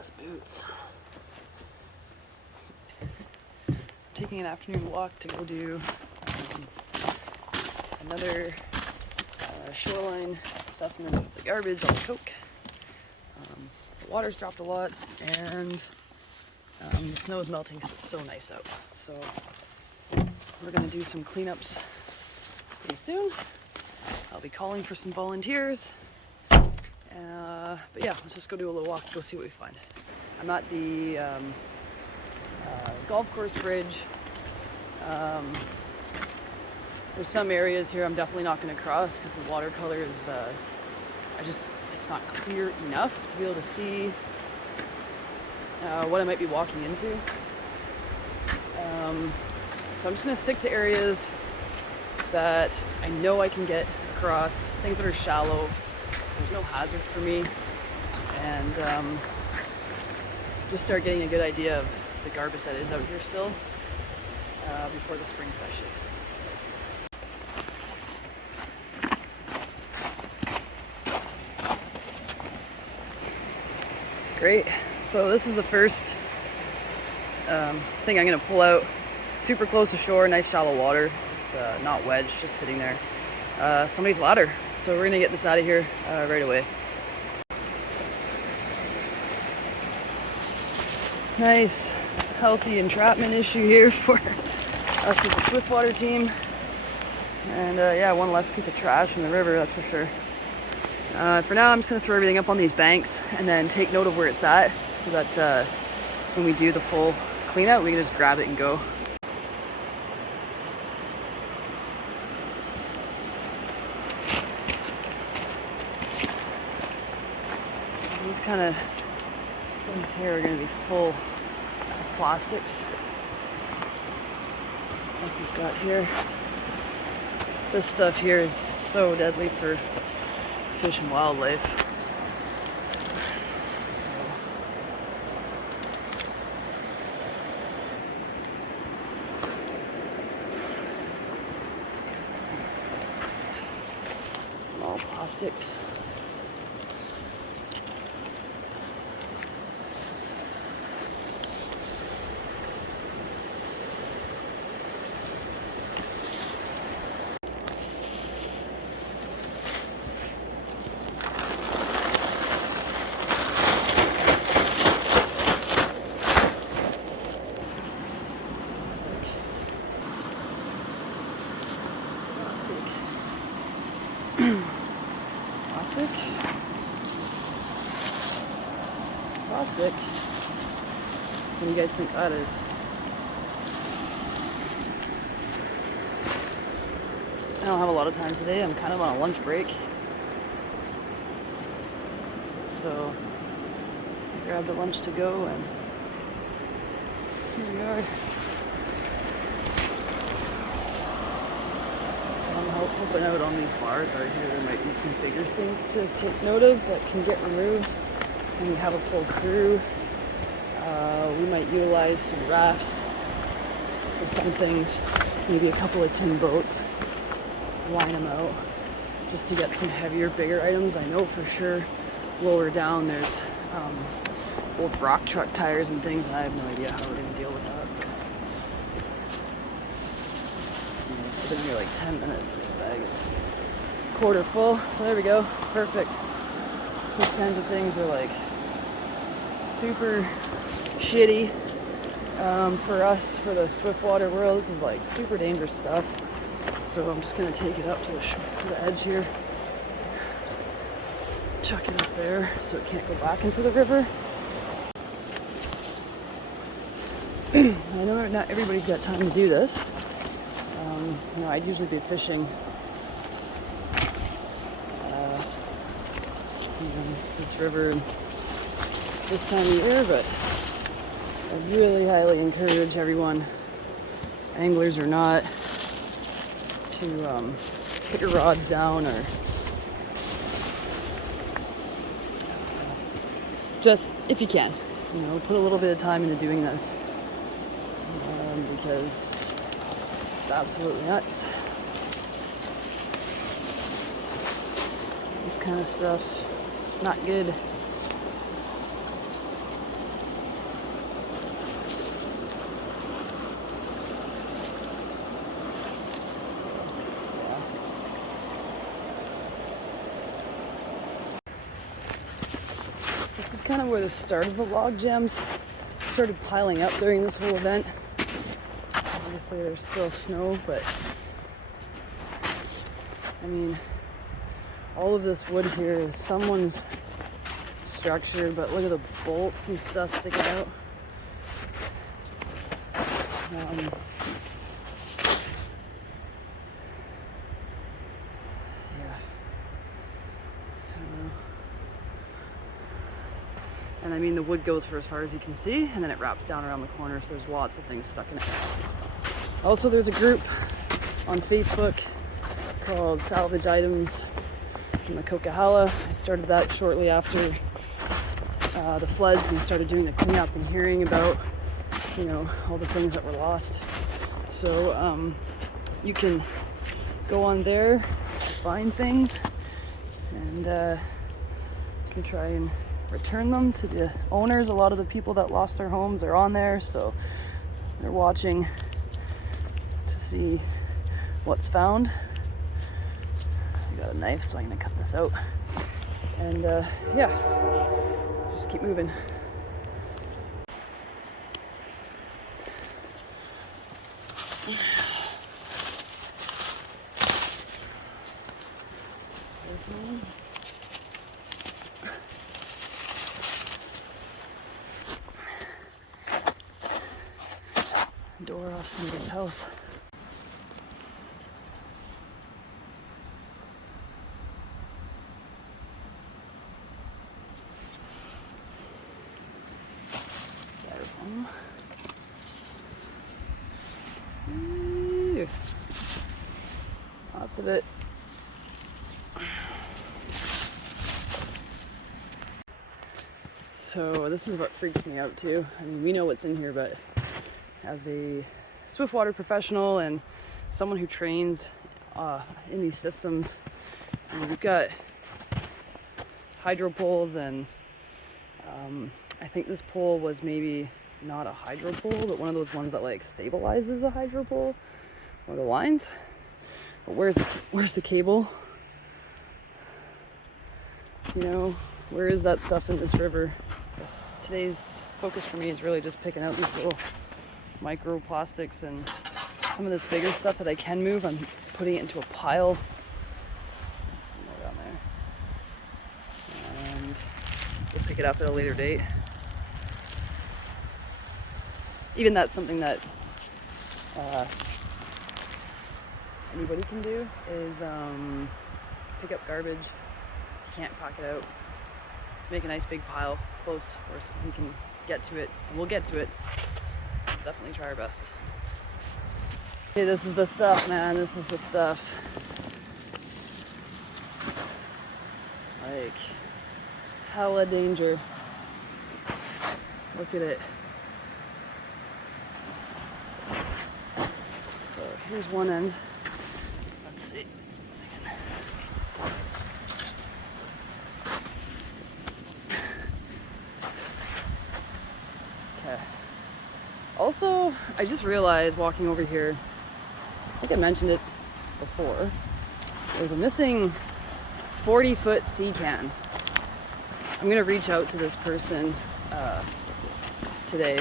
Glass boots. Taking an afternoon walk to go do another shoreline assessment of the garbage on the Coke. The water's dropped a lot, and the snow is melting because it's so nice out. So we're going to do some cleanups pretty soon. I'll be calling for some volunteers. But yeah, let's just go do a little walk, go see what we find. I'm at the golf course bridge. There's some areas here I'm definitely not going to cross because the watercolor is, it's not clear enough to be able to see what I might be walking into. So I'm just going to stick to areas that I know I can get across, things that are shallow, so there's no hazard for me, and just start getting a good idea of the garbage that is out here still before the spring freshet. Great. So this is the first thing I'm going to pull out. Super close to shore, nice shallow water. It's not wedged, just sitting there. Somebody's ladder. So we're going to get this out of here right away. Nice, healthy entrapment issue here for us as the Swiftwater team. And yeah, one less piece of trash in the river, that's for sure. For now, I'm just going to throw everything up on these banks and then take note of where it's at so that when we do the full clean out, we can just grab it and go. So these kind of things here are going to be full of plastics. Like we've got here. This stuff here is so deadly for fish and wildlife. Small plastics. Plastic. What do you guys think that is? I don't have a lot of time today. I'm kind of on a lunch break. So I grabbed a lunch to go and here we are. So I'm hoping out on these bars right here there might be some bigger things to take note of that can get removed. When we have a full crew, we might utilize some rafts for some things, maybe a couple of tin boats, line them out, just to get some heavier, bigger items. I know for sure lower down there's old rock truck tires and things, and I have no idea how we're going to deal with that. It's been here like 10 minutes. This bag is quarter full, so there we go, perfect. These kinds of things are like super shitty for us, for the Swiftwater world. This is like super dangerous stuff. So I'm just gonna take it up to the edge here, chuck it up there so it can't go back into the river. I know not everybody's got time to do this. You know, I'd usually be fishing this river this time of year, but I really highly encourage everyone, anglers or not, to put your rods down or just, if you can, you know, put a little bit of time into doing this because it's absolutely nuts. This kind of stuff, not good. kind of where the start of the log jams started piling up during this whole event. Obviously there's still snow, but I mean, all of this wood here is someone's structure, but look at the bolts and stuff sticking out. And I mean, the wood goes for as far as you can see, and then it wraps down around the corners. There's lots of things stuck in it. Also, there's a group on Facebook called Salvage Items from the Coquihalla. I started that shortly after the floods and started doing the cleanup and hearing about, you know, all the things that were lost. So you can go on there to find things, and you can try and return them to the owners. A lot of the people that lost their homes are on there, so they're watching to see what's found. I got a knife, so I'm gonna cut this out. And yeah, just keep moving. Door off somebody's house. Styrofoam. Ooh. Lots of it. So this is what freaks me out too. I mean, we know what's in here, but as a swiftwater professional and someone who trains in these systems, we've got hydro poles, and I think this pole was maybe not a hydro pole, but one of those ones that like stabilizes a hydro pole or the lines. But where's the cable? You know, where is that stuff in this river? Today's focus for me is really just picking out these little microplastics, and some of this bigger stuff that I can move, I'm putting it into a pile. There's some more down there. And we'll pick it up at a later date. Even that's something that anybody can do, is pick up garbage. You can't pack it out. Make a nice big pile close where we can get to it, and we'll get to it. Definitely try our best. Okay, this is the stuff, man. This is the stuff. Like, hella danger. Look at it. So here's one end. Let's see. Okay. Also, I just realized walking over here, I think I mentioned it before, there's a missing 40-foot sea can. I'm gonna reach out to this person today.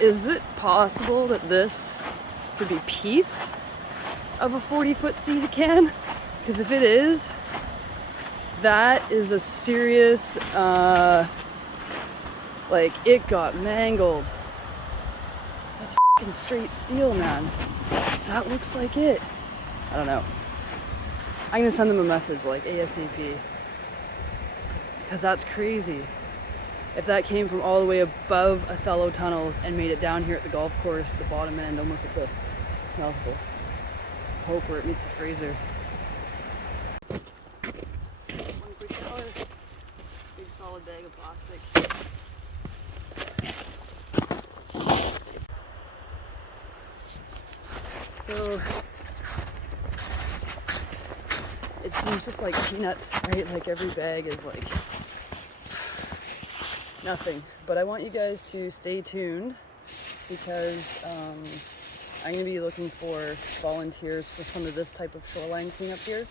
Is it possible that this could be a piece of a 40-foot sea can? Because if it is, that is a serious, like, it got mangled. That's f***ing straight steel, man. That looks like it. I don't know. I'm gonna send them a message, like, ASAP. Because that's crazy. If that came from all the way above Othello Tunnels and made it down here at the golf course, the bottom end, almost at the mouth of the Hope where it meets the Fraser. One quick color. Big solid bag of plastic. So it seems just like peanuts, right? Like every bag is like nothing. But I want you guys to stay tuned, because I'm going to be looking for volunteers for some of this type of shoreline cleanup here.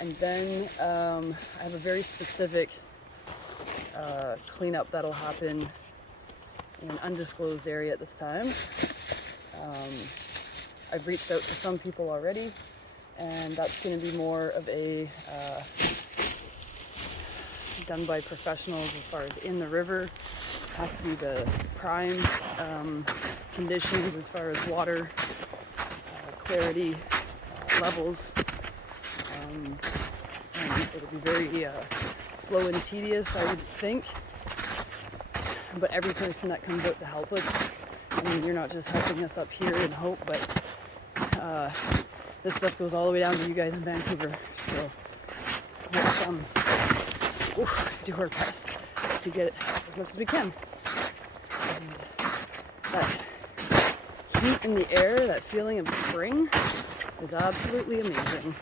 And then I have a very specific cleanup that'll happen in an undisclosed area at this time. I've reached out to some people already, and that's going to be more of a done by professionals as far as in the river. Has to be the prime conditions as far as water, clarity, levels. And it'll be very slow and tedious, I would think. But every person that comes out to help us, I mean, you're not just helping us up here in Hope, but this stuff goes all the way down to you guys in Vancouver. So let's do our best to get it as much as we can. And that heat in the air, that feeling of spring, is absolutely amazing.